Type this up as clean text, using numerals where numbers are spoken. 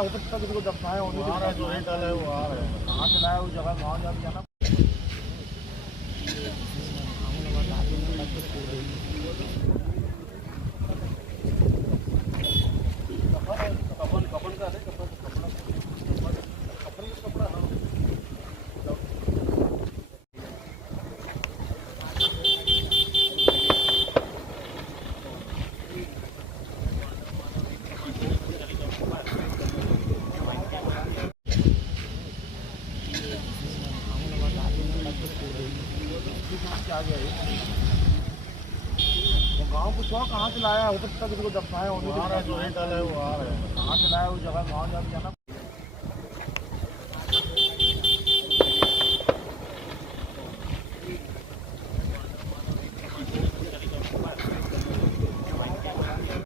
लाया उधर तक किसी को दफनाया होने आ रहा है, जो रेट वाला है वो आ रहा है। कहाँ से लाया उस जगह गाँव जा दिया ना। कपन का है कपड़ा ना आ गया वो गाँव कुछ हुआ कहाँ से लाया उधर तक किसी को दफनाया होने आ रहा है, जो रेट वाला है वो आ रहा है। कहाँ से लाया उस जगह गाँव जा दिया ना।